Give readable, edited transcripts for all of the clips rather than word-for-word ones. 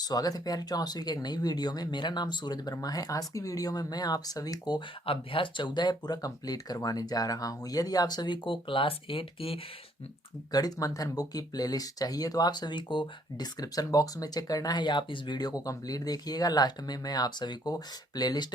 स्वागत है प्यारे बच्चों, आप सभी के एक नई वीडियो में। मेरा नाम सूरज वर्मा है। आज की वीडियो में मैं आप सभी को अभ्यास 14 पूरा कंप्लीट करवाने जा रहा हूं। यदि आप सभी को क्लास 8 की गणित मंथन बुक की प्लेलिस्ट चाहिए तो आप सभी को डिस्क्रिप्शन बॉक्स में चेक करना है या आप इस वीडियो को कंप्लीट देखिएगा। लास्ट में मैं आप सभी को प्लेलिस्ट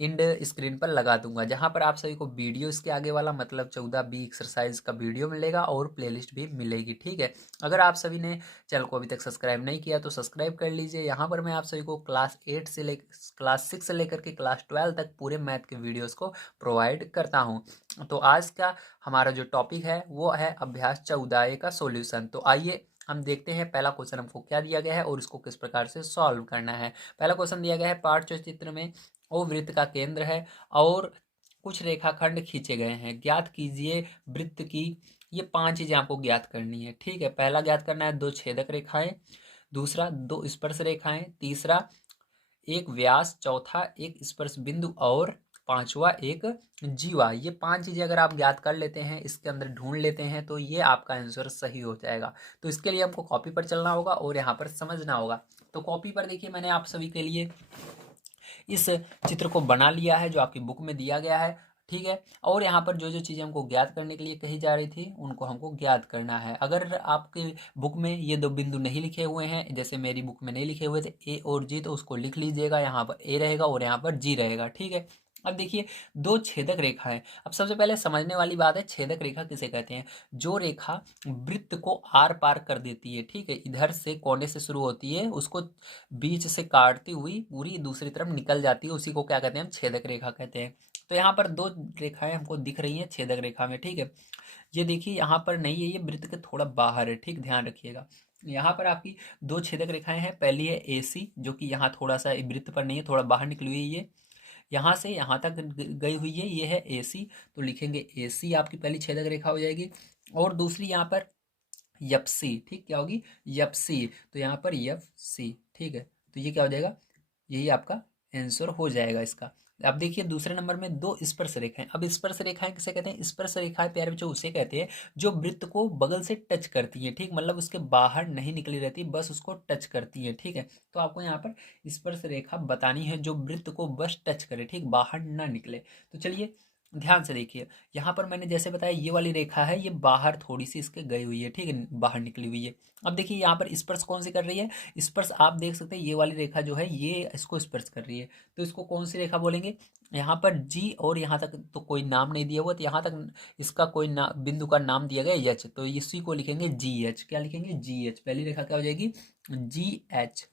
इंड स्क्रीन पर लगा दूंगा, जहां पर आप सभी को वीडियो इसके आगे वाला मतलब 14 बी एक्सरसाइज का वीडियो मिलेगा और प्लेलिस्ट भी मिलेगी। ठीक है, अगर आप सभी ने चैनल को अभी तक सब्सक्राइब नहीं किया तो सब्सक्राइब कर लीजिए। यहाँ पर मैं आप सभी को क्लास 6 से लेकर के क्लास 12 तक पूरे मैथ के वीडियोस को प्रोवाइड करता हूँ। तो आज का हमारा जो टॉपिक है वो है अभ्यास 14 का सॉल्यूशन। तो आइए हम देखते हैं पहला क्वेश्चन हमको क्या दिया गया है और इसको किस प्रकार से सॉल्व करना है। पहला क्वेश्चन दिया गया है, पाठ चित्र में ओ वृत्त का केंद्र है और कुछ रेखाखंड खींचे गए हैं, ज्ञात कीजिए वृत्त की। ये 5 चीजें आपको ज्ञात करनी है। ठीक है, पहला ज्ञात करना है 2 छेदक रेखाएं, दूसरा 2 स्पर्श रेखाएं, तीसरा एक व्यास, चौथा एक स्पर्श बिंदु और पांचवा एक जीवा। ये 5 चीजें अगर आप ज्ञात कर लेते हैं, इसके अंदर ढूंढ लेते हैं तो ये आपका आंसर सही हो जाएगा। तो इसके लिए हमको कॉपी पर चलना होगा और यहाँ पर समझना होगा। तो कॉपी पर देखिए मैंने आप सभी के लिए इस चित्र को बना लिया है जो आपकी बुक में दिया गया है। ठीक है, और यहाँ पर जो जो चीज़ें हमको ज्ञात करने के लिए कही जा रही थी उनको हमको ज्ञात करना है। अगर आपके बुक में ये 2 बिंदु नहीं लिखे हुए हैं, जैसे मेरी बुक में नहीं लिखे हुए थे ए और जी, तो उसको लिख लीजिएगा। यहाँ पर ए रहेगा और यहाँ पर जी रहेगा। ठीक है, अब देखिए 2 छेदक रेखा है। अब सबसे पहले समझने वाली बात है, छेदक रेखा किसे कहते हैं? जो रेखा वृत्त को आर पार कर देती है। ठीक है, इधर से कोने से शुरू होती है, उसको बीच से काटती हुई पूरी दूसरी तरफ निकल जाती है, उसी को क्या कहते हैं? हम छेदक रेखा कहते हैं। तो यहाँ पर 2 रेखाएं हमको दिख रही हैं छेदक रेखा में। ठीक है, ये देखिए यहाँ पर नहीं है, ये वृत्त के थोड़ा बाहर है। ठीक, ध्यान रखिएगा। यहाँ पर आपकी 2 छेदक रेखाएं हैं। पहली है AC, जो कि यहाँ थोड़ा सा वृत्त पर नहीं है, थोड़ा बाहर निकली हुई है। ये यहाँ से यहाँ तक गई हुई है, ये है AC। तो लिखेंगे AC आपकी पहली छेदक रेखा हो जाएगी। और दूसरी यहाँ पर FC। ठीक, क्या होगी? FC। तो यहाँ पर FC। ठीक है, तो ये क्या हो जाएगा? यही आपका आंसर हो जाएगा इसका। अब देखिए दूसरे नंबर में 2 स्पर्श रेखाएं। अब स्पर्श रेखाएं किसे कहते हैं? स्पर्श रेखाएं प्यारे बच्चों उसे कहते हैं जो वृत्त को बगल से टच करती हैं। ठीक, मतलब उसके बाहर नहीं निकली रहती, बस उसको टच करती हैं। ठीक है, तो आपको यहाँ पर स्पर्श रेखा बतानी है जो वृत्त को बस टच करे, ठीक, बाहर ना निकले। तो चलिए ध्यान से देखिए, यहाँ पर मैंने जैसे बताया ये वाली रेखा है, ये बाहर थोड़ी सी इसके गई हुई है। ठीक है, बाहर निकली हुई है। अब देखिए यहाँ पर स्पर्श कौन सी कर रही है? स्पर्श आप देख सकते हैं, ये वाली रेखा जो है ये इसको स्पर्श कर रही है। तो इसको कौन सी रेखा बोलेंगे? यहाँ पर जी, और यहाँ तक तो कोई नाम नहीं दिया हुआ, तो यहाँ तक इसका कोई बिंदु का नाम दिया गया एच, तो इसी को लिखेंगे GH। क्या लिखेंगे? GH। पहली रेखा क्या हो जाएगी? GH।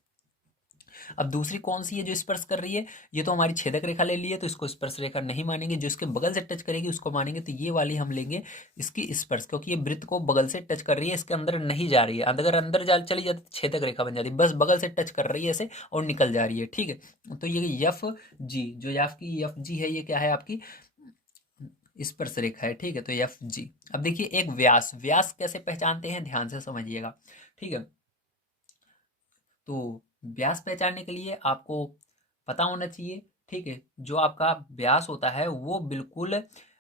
अब दूसरी कौन सी है जो स्पर्श कर रही है? ये तो हमारी छेदक रेखा ले ली है, तो इसको स्पर्श रेखा नहीं मानेंगे। जो इसके बगल से टच करेगी उसको मानेंगे। तो ये वाली हम लेंगे इसकी स्पर्श, क्योंकि ये वृत्त को बगल से टच कर रही है, इसके अंदर नहीं जा रही है। अगर अंदर जा चली जाती तो छेदक रेखा बन जाती, बस बगल से टच कर रही है ऐसे और निकल जा रही है। ठीक है, तो ये FG, जो आपकी FG है, ये क्या है? आपकी स्पर्श रेखा है। ठीक है, तो FG। अब देखिए एक व्यास, व्यास कैसे पहचानते हैं? ध्यान से समझिएगा। ठीक है, तो व्यास पहचानने के लिए आपको पता होना चाहिए। ठीक है, जो आपका व्यास होता है वो बिल्कुल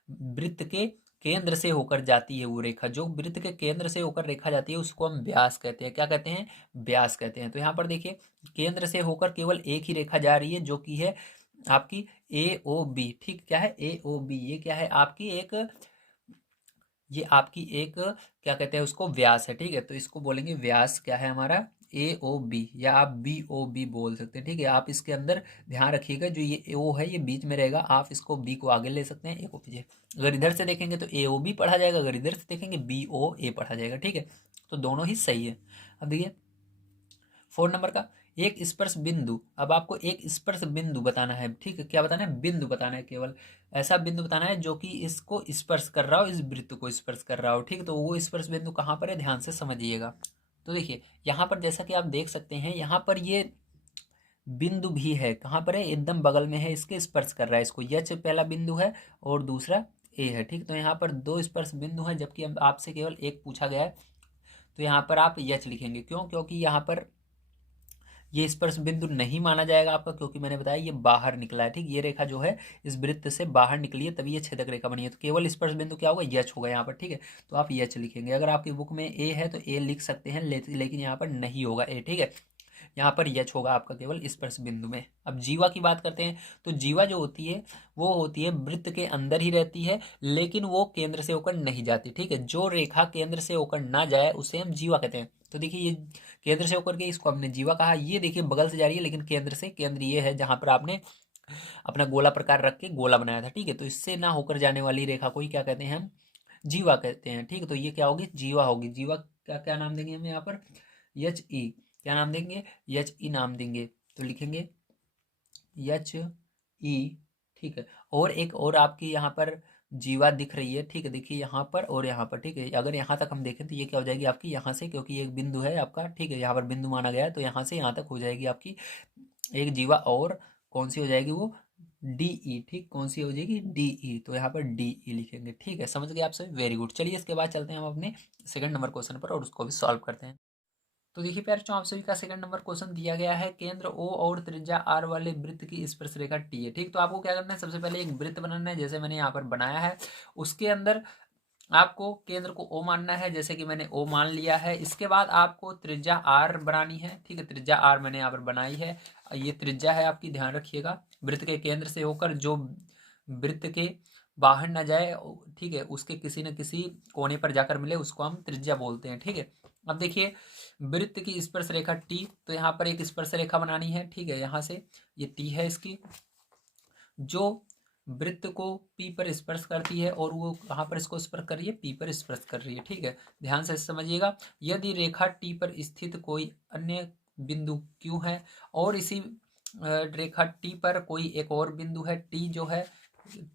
वृत्त के केंद्र से होकर जाती है। वो रेखा जो वृत्त के केंद्र से होकर रेखा जाती है उसको हम व्यास कहते हैं। क्या कहते हैं? व्यास कहते हैं। तो यहाँ पर देखिए केंद्र से होकर केवल एक ही रेखा जा रही है जो कि है आपकी AOB। ठीक, क्या है? AOB। ये क्या है? आपकी एक, ये आपकी एक क्या कहते हैं उसको? व्यास है। ठीक है, तो इसको बोलेंगे व्यास। क्या है हमारा? AOB, या आप BOB बोल सकते हैं। ठीक है, आप इसके अंदर ध्यान रखिएगा, जो ये O है ये बीच में रहेगा, आप इसको B को आगे ले सकते हैं, A को पीछे। अगर इधर से देखेंगे तो AOB पढ़ा जाएगा, अगर इधर से देखेंगे BOA पढ़ा जाएगा। ठीक है, तो दोनों ही सही है। अब देखिए 4 नंबर का, एक स्पर्श बिंदु। अब आपको एक स्पर्श बिंदु बताना है। ठीक है, क्या बताना है? बिंदु बताना है। केवल ऐसा बिंदु बताना है जो कि इसको स्पर्श कर रहा हो, इस वृत्त को स्पर्श कर रहा हो। ठीक है, तो वो स्पर्श बिंदु कहाँ पर है? ध्यान से समझिएगा। तो देखिए यहाँ पर जैसा कि आप देख सकते हैं, यहाँ पर ये बिंदु भी है। कहाँ पर है? एकदम बगल में है, इसके स्पर्श कर रहा है इसको। यच पहला बिंदु है और दूसरा ए है। ठीक, तो यहाँ पर 2 स्पर्श बिंदु है, जबकि आपसे केवल एक पूछा गया है। तो यहाँ पर आप यच लिखेंगे। क्यों? क्योंकि यहाँ पर ये स्पर्श बिंदु नहीं माना जाएगा आपका, क्योंकि मैंने बताया ये बाहर निकला है। ठीक, ये रेखा जो है इस वृत्त से बाहर निकली है, तभी ये छेदक रेखा बनी है। तो केवल स्पर्श बिंदु क्या होगा? यच होगा यहाँ पर। ठीक है, तो आप यच लिखेंगे। अगर आपकी बुक में ए है तो ए लिख सकते हैं, लेकिन यहाँ पर नहीं होगा ए। ठीक है, यहाँ पर यच होगा आपका केवल स्पर्श बिंदु में। अब जीवा की बात करते हैं, तो जीवा जो होती है वो होती है वृत्त के अंदर ही रहती है, लेकिन वो केंद्र से होकर नहीं जाती, ठीक है। जो रेखा केंद्र से होकर ना जाए उसे हम जीवा कहते हैं। तो देखिए ये केंद्र से होकर के इसको हमने जीवा कहा। ये देखिए बगल से जा रही है लेकिन केंद्र से, केंद्र ये है जहां पर आपने अपना गोला प्रकार रख के गोला बनाया था, ठीक है। तो इससे ना होकर जाने वाली रेखा को ही क्या कहते हैं हम, जीवा कहते हैं, ठीक है। तो ये क्या होगी, जीवा होगी। जीवा का क्या नाम देंगे हम यहाँ पर, यच ई, क्या नाम देंगे, यच ई नाम देंगे। तो लिखेंगे यच ई, ठीक है। और एक और आपकी यहाँ पर जीवा दिख रही है, ठीक है। देखिए यहाँ पर और यहाँ पर, ठीक है। अगर यहाँ तक हम देखें तो ये क्या हो जाएगी आपकी, यहाँ से, क्योंकि ये एक बिंदु है आपका, ठीक है, यहाँ पर बिंदु माना गया है, तो यहाँ से यहाँ तक हो जाएगी आपकी एक जीवा। और कौन सी हो जाएगी वो, डी ई, ठीक, कौन सी हो जाएगी, डी ई। तो यहाँ पर डी ई लिखेंगे, ठीक है। समझ गए आप सभी, वेरी गुड। चलिए इसके बाद चलते हैं हम अपने सेकंड नंबर क्वेश्चन पर और उसको भी सॉल्व करते हैं। तो देखिए प्यारे बच्चों, आप सभी का सेकंड नंबर क्वेश्चन दिया गया है, केंद्र ओ और त्रिज्या आर वाले वृत्त की स्पर्श रेखा टी है, ठीक। तो आपको क्या करना है, सबसे पहले एक वृत्त बनाना है, जैसे मैंने यहाँ पर बनाया है। उसके अंदर आपको केंद्र को ओ मानना है, जैसे कि मैंने ओ मान लिया है। इसके बाद आपको त्रिज्या आर बनानी है, ठीक है। त्रिज्या आर मैंने यहाँ पर बनाई है, ये त्रिज्या है आपकी, ध्यान रखिएगा। वृत्त के केंद्र से होकर जो वृत्त के बाहर न जाए, ठीक है, उसके किसी न किसी कोने पर जाकर मिले उसको हम त्रिज्या बोलते हैं, ठीक है। अब देखिए वृत्त की स्पर्श रेखा टी, तो यहाँ पर एक स्पर्श रेखा बनानी है, ठीक है। यहाँ से ये टी है इसकी, जो वृत्त को पी पर स्पर्श करती है, और वो कहाँ पर इसको स्पर्श कर रही है, पी पर स्पर्श कर रही है, ठीक है। ध्यान से समझिएगा। यदि रेखा टी पर स्थित कोई अन्य बिंदु क्यू है, और इसी रेखा टी पर कोई एक और बिंदु है टी जो है,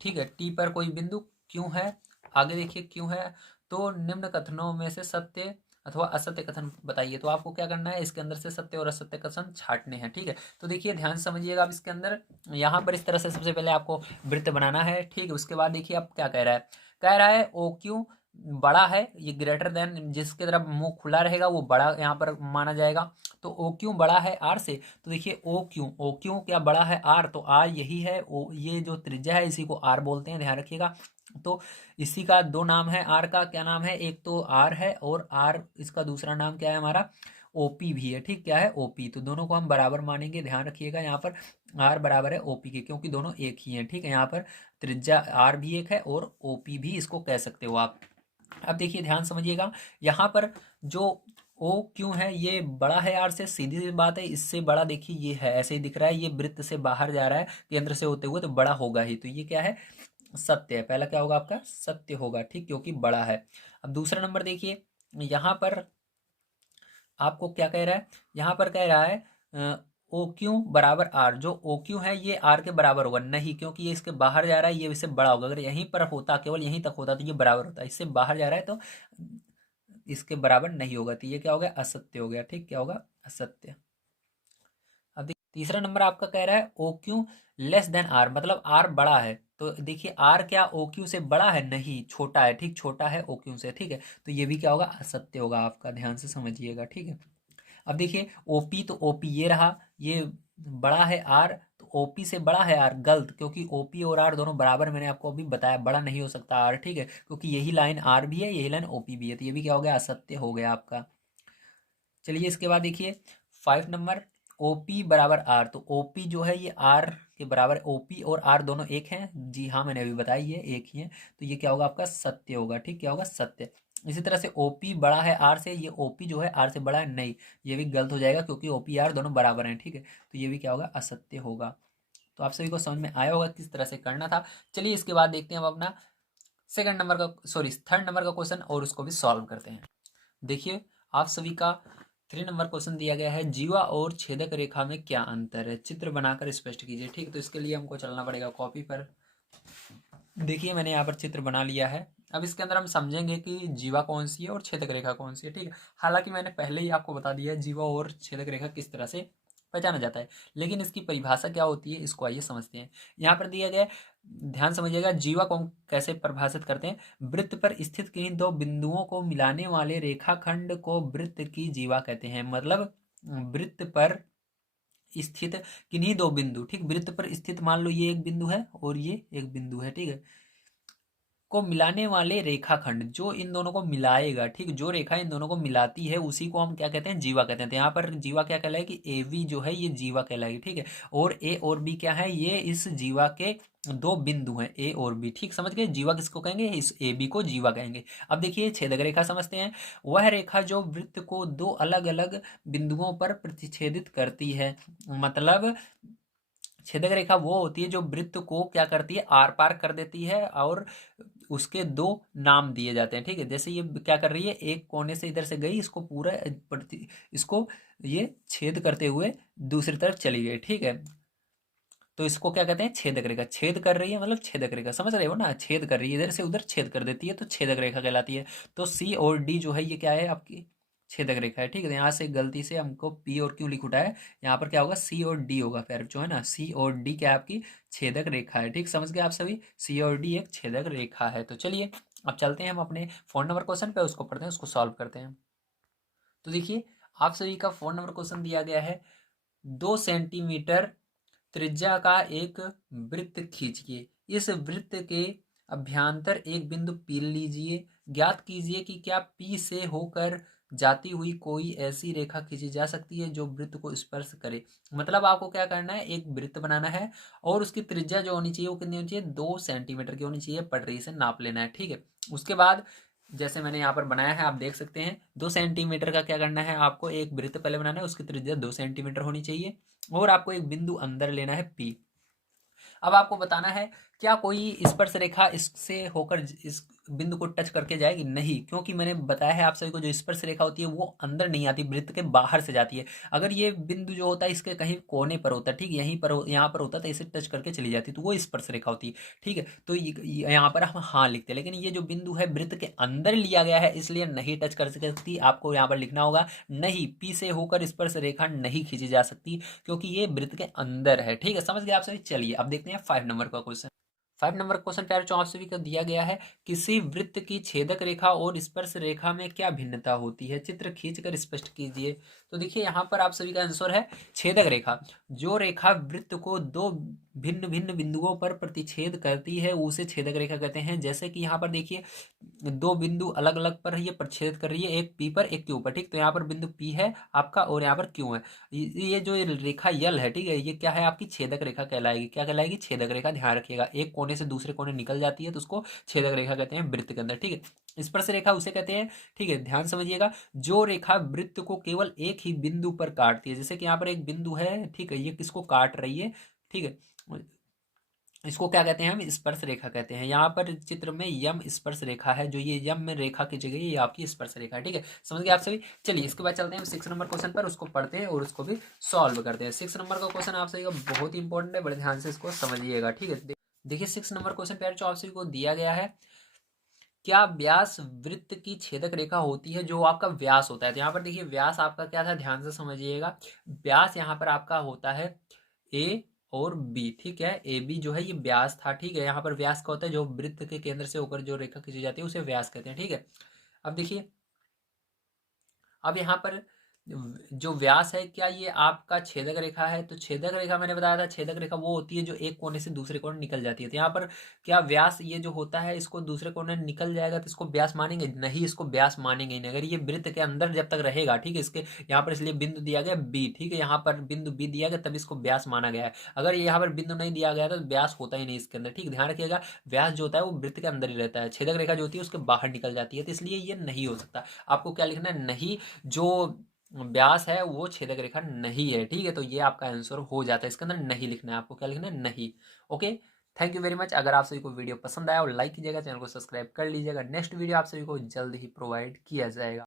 ठीक है, टी पर कोई बिंदु क्यों है, आगे देखिए क्यों है, तो निम्न कथनों में से सत्य अथवा असत्य कथन बताइए। तो आपको क्या करना है, इसके अंदर से सत्य और असत्य कथन छांटने हैं, ठीक है। तो देखिए ध्यान से समझिएगा। अब इसके अंदर यहाँ पर इस तरह से सबसे पहले आपको वृत्त बनाना है, ठीक है। उसके बाद देखिए अब क्या कह रहा है, कह रहा है ओ क्यू बड़ा है, ये ग्रेटर देन, जिसके तरफ मुंह खुला रहेगा वो बड़ा यहाँ पर माना जाएगा। तो ओ क्यू बड़ा है आर से, तो देखिए ओ क्यू क्या बड़ा है आर, तो आर यही है ओ, ये जो त्रिज्या है इसी को आर बोलते हैं, ध्यान रखिएगा। तो इसी का दो नाम है आर का, क्या नाम है, एक तो आर है और आर इसका दूसरा नाम क्या है हमारा, ओपी भी है, ठीक, क्या है, ओपी। तो दोनों को हम बराबर मानेंगे, ध्यान रखिएगा। यहाँ पर आर बराबर है ओपी के, क्योंकि दोनों एक ही हैं, ठीक है। यहाँ पर त्रिज्या आर भी एक है और ओपी भी इसको कह सकते हो आप। अब देखिए ध्यान समझिएगा, यहाँ पर जो ओ क्यों है ये बड़ा है आर से, सीधी सी बात है, इससे बड़ा देखिए ये है, ऐसे ही दिख रहा है, ये वृत्त से बाहर जा रहा है केंद्र से होते हुए, तो बड़ा होगा ही। तो ये क्या है, सत्य है। पहला क्या होगा आपका, सत्य होगा, ठीक, क्योंकि बड़ा है। अब दूसरा नंबर देखिए, यहाँ पर आपको क्या कह रहा है, यहाँ पर कह रहा है ओ क्यू बराबर आर, जो ओ क्यू है ये आर के बराबर होगा नहीं, क्योंकि ये इसके बाहर जा रहा है, ये इससे बड़ा होगा। अगर यहीं पर होता, केवल यहीं तक होता, तो ये बराबर होता, इससे बाहर जा रहा है तो इसके बराबर नहीं होगा, तो ये क्या हो गया, असत्य हो गया, ठीक, क्या होगा, असत्य। अब देखिए तीसरा नंबर आपका कह रहा है O Q less than R, मतलब आर बड़ा है। तो देखिए आर क्या ओ क्यू से बड़ा है, नहीं, छोटा है, ठीक, छोटा है ओ क्यू से, ठीक है। तो ये भी क्या होगा, असत्य होगा आपका, ध्यान से समझिएगा, ठीक है। अब देखिए ओपी, तो ओपी ये रहा, ये बड़ा है आर, तो ओपी से बड़ा है आर, गलत, क्योंकि ओपी और आर दोनों बराबर, मैंने आपको अभी बताया, बड़ा नहीं हो सकता आर, ठीक है, क्योंकि यही लाइन आर भी है, यही लाइन ओपी भी है, तो ये भी क्या हो गया, असत्य हो गया आपका। चलिए इसके बाद देखिए 5 नंबर, ओपी बराबर आर, तो ओपी जो है ये आर के बराबर, ओपी और आर दोनों एक हैं, जी हाँ मैंने अभी बताई है एक ही है, तो ये क्या होगा आपका, सत्य होगा, ठीक, क्या होगा, सत्य। इसी तरह से ओपी बड़ा है आर से, ये ओपी जो है आर से बड़ा है, नहीं, ये भी गलत हो जाएगा, क्योंकि ओपी आर दोनों बराबर हैं, ठीक है। तो ये भी क्या होगा, असत्य होगा। तो आप सभी को समझ में आया होगा किस तरह से करना था। चलिए इसके बाद देखते हैं हम अपना सेकंड नंबर का, सॉरी थर्ड नंबर का क्वेश्चन, और उसको भी सॉल्व करते हैं। देखिए आप सभी का 3 नंबर क्वेश्चन दिया गया है, जीवा और छेदक रेखा में क्या अंतर है, चित्र बनाकर स्पष्ट कीजिए, ठीक। तो इसके लिए हमको चलना पड़ेगा कॉपी पर। देखिए मैंने यहाँ पर चित्र बना लिया है। अब इसके अंदर हम समझेंगे कि जीवा कौन सी है और छेदक रेखा कौन सी है, ठीक है। हालांकि मैंने पहले ही आपको बता दिया है जीवा और छेदक रेखा किस तरह से पहचाना जाता है, लेकिन इसकी परिभाषा क्या होती है इसको आइए समझते हैं। यहाँ पर दिया गया, ध्यान समझिएगा, जीवा को हम कैसे परिभाषित करते हैं, वृत्त पर स्थित किन्हीं दो बिंदुओं को मिलाने वाले रेखाखंड को वृत्त की जीवा कहते हैं। मतलब वृत्त पर स्थित किन्हीं दो बिंदु, ठीक, वृत्त पर स्थित मान लो ये एक बिंदु है और ये एक बिंदु है, ठीक है, को मिलाने वाले रेखाखंड, जो इन दोनों को मिलाएगा, ठीक, जो रेखा इन दोनों को मिलाती है उसी को हम क्या कहते हैं, जीवा कहते हैं। तो यहाँ पर जीवा क्या कहलाएगी, ए बी जो है ये जीवा कहलाएगी, ठीक है। और ए और बी क्या है, ये इस जीवा के दो बिंदु हैं, ए और बी, ठीक, समझ गए। जीवा किसको कहेंगे, इस ए बी को जीवा कहेंगे। अब देखिए छेदक रेखा समझते हैं। वह रेखा जो वृत्त को दो अलग अलग बिंदुओं पर प्रतिच्छेदित करती है, मतलब छेदक रेखा वो होती है जो वृत्त को क्या करती है, आर पार कर देती है, और उसके दो नाम दिए जाते हैं, ठीक है। जैसे ये क्या कर रही है, एक कोने से इधर से गई, इसको पूरा इसको ये छेद करते हुए दूसरी तरफ चली गई, ठीक है। तो इसको क्या कहते हैं, छेदक रेखा। छेद कर रही है मतलब छेदक रेखा, समझ रहे हो ना, छेद कर रही है, इधर से उधर छेद कर देती है तो छेदक रेखा कहलाती है। तो सी और डी जो है ये क्या है, आपकी छेदक रेखा है, ठीक है। तो यहाँ से गलती से हमको पी और क्यू लिख उठाया है, यहाँ पर क्या होगा, सी और डी होगा, फिर जो है ना, सी और डी क्या है, आपकी छेदक रेखा है, ठीक, समझ गए आप सभी। सी और डी एक छेदक रेखा है। तो चलिए अब चलते हैं हम अपने फोन नंबर क्वेश्चन पे, उसको पढ़ते हैं, उसको सॉल्व करते हैं। तो देखिए आप सभी का फोन नंबर क्वेश्चन दिया गया है, 2 सेंटीमीटर त्रिज्या का एक वृत्त खींचिए, इस वृत्त के अभ्यंतर एक बिंदु पी लीजिए, ज्ञात कीजिए कि क्या पी से होकर जाती हुई कोई ऐसी रेखा खींची जा सकती है जो वृत्त को स्पर्श करे। मतलब आपको क्या करना है, एक वृत्त बनाना है और उसकी त्रिज्या जो होनी चाहिए वो कितनी होनी चाहिए, 2 सेंटीमीटर की होनी चाहिए, पटरी से नाप लेना है, ठीक है। उसके बाद जैसे मैंने यहाँ पर बनाया है आप देख सकते हैं, 2 सेंटीमीटर का क्या करना है, आपको एक वृत्त पहले बनाना है, उसकी त्रिज्या 2 सेंटीमीटर होनी चाहिए, और आपको एक बिंदु अंदर लेना है पी। अब आपको बताना है क्या कोई स्पर्श रेखा इससे होकर इस बिंदु को टच करके जाएगी, नहीं, क्योंकि मैंने बताया है आप सभी को जो स्पर्श रेखा होती है वो अंदर नहीं आती, वृत्त के बाहर से जाती है। अगर ये बिंदु जो होता है इसके कहीं कोने पर होता है, ठीक, यहीं पर यहाँ पर होता है तो इसे टच करके चली जाती है, तो वो स्पर्श रेखा होती है, ठीक है। तो यहाँ पर हम हाँ लिखते हैं, लेकिन ये जो बिंदु है वृत्त के अंदर लिया गया है इसलिए नहीं टच कर सकती, आपको यहाँ पर लिखना होगा नहीं, पी से होकर स्पर्श रेखा नहीं खींची जा सकती क्योंकि ये वृत्त के अंदर है, ठीक है, समझ गए आप सभी। चलिए अब देखते हैं 5 नंबर का क्वेश्चन। 5 नंबर क्वेश्चन प्यारे आप सभी को दिया गया है, किसी वृत्त की छेदक रेखा और स्पर्श रेखा में क्या भिन्नता होती है, चित्र खींचकर स्पष्ट कीजिए। तो देखिए यहाँ पर आप सभी का आंसर है छेदक रेखा। जो रेखा वृत्त को दो भिन्न भिन्न बिंदुओं पर प्रतिच्छेद करती है उसे छेदक रेखा कहते हैं। जैसे कि यहाँ पर देखिए दो बिंदु अलग अलग पर ये प्रतिच्छेद कर रही है, एक पी पर एक क्यू पर, ठीक, तो यहाँ पर बिंदु पी है आपका और यहाँ पर क्यू है। ये जो रेखा यल है, ठीक है, ये क्या है, आपकी छेदक रेखा कहलाएगी, क्या कहलाएगी, छेदक रेखा। ध्यान रखिएगा एक कोने से दूसरे कोने निकल जाती है तो उसको छेदक रेखा कहते हैं वृत्त के अंदर, ठीक है। स्पर्श रेखा उसे कहते हैं, ठीक है, ध्यान समझिएगा, जो रेखा वृत्त को केवल एक ही बिंदु पर काटती है। जैसे कि यहाँ पर एक बिंदु है, ठीक है, ये किसको काट रही है, ठीक है, इसको क्या कहते हैं, हम स्पर्श रेखा कहते हैं। यहाँ पर चित्र में यम स्पर्श रेखा है, जो ये यम में रेखा की जगह ये आपकी स्पर्श रेखा है, ठीक है, समझ गए आप सभी। चलिए इसके बाद चलते हैं हम 6 नंबर क्वेश्चन पर, उसको पढ़ते हैं और उसको भी सॉल्व करते हैं। 6 नंबर का क्वेश्चन आप सभी का बहुत ही इंपॉर्टेंट है, बड़े ध्यान से इसको समझिएगा, ठीक है। देखिए 6 नंबर क्वेश्चन प्यारे जो आप सभी को दिया गया है, क्या व्यास वृत्त की छेदक रेखा होती है, जो आपका व्यास होता है। तो यहाँ पर देखिए व्यास आपका क्या था, ध्यान से समझिएगा, व्यास यहाँ पर आपका होता है ए और बी, ठीक है, ए बी जो है ये व्यास था, ठीक है। यहाँ पर व्यास का होता है जो वृत्त के केंद्र से होकर जो रेखा खींची जाती है उसे व्यास कहते हैं, ठीक है। अब देखिए अब यहाँ पर जो व्यास है क्या ये आपका छेदक रेखा है, तो छेदक रेखा मैंने बताया था, छेदक रेखा वो होती है जो एक कोने से दूसरे कोने निकल जाती है। तो यहाँ पर क्या व्यास ये जो होता है इसको दूसरे कोने निकल जाएगा तो इसको व्यास मानेंगे, नहीं, इसको व्यास मानेंगे नहीं। अगर ये वृत्त के अंदर जब तक रहेगा, ठीक है, इसके यहाँ पर इसलिए बिंदु दिया गया बी, ठीक है, यहाँ पर बिंदु बी दिया गया तब इसको व्यास माना गया है। अगर यहाँ पर बिंदु नहीं दिया गया तो व्यास होता ही नहीं इसके अंदर, ठीक, ध्यान रखिएगा। व्यास जो होता है वो वृत्त के अंदर ही रहता है, छेदक रेखा जो होती है उसके बाहर निकल जाती है, तो इसलिए ये नहीं हो सकता। आपको क्या लिखना है, नहीं, जो व्यास है वो छेदक रेखा नहीं है, ठीक है। तो ये आपका आंसर हो जाता है, इसके अंदर नहीं लिखना है, आपको क्या लिखना है, नहीं। Okay, thank you very much. अगर आप सभी को वीडियो पसंद आया और लाइक कीजिएगा, चैनल को सब्सक्राइब कर लीजिएगा। नेक्स्ट वीडियो आप सभी को जल्द ही प्रोवाइड किया जाएगा।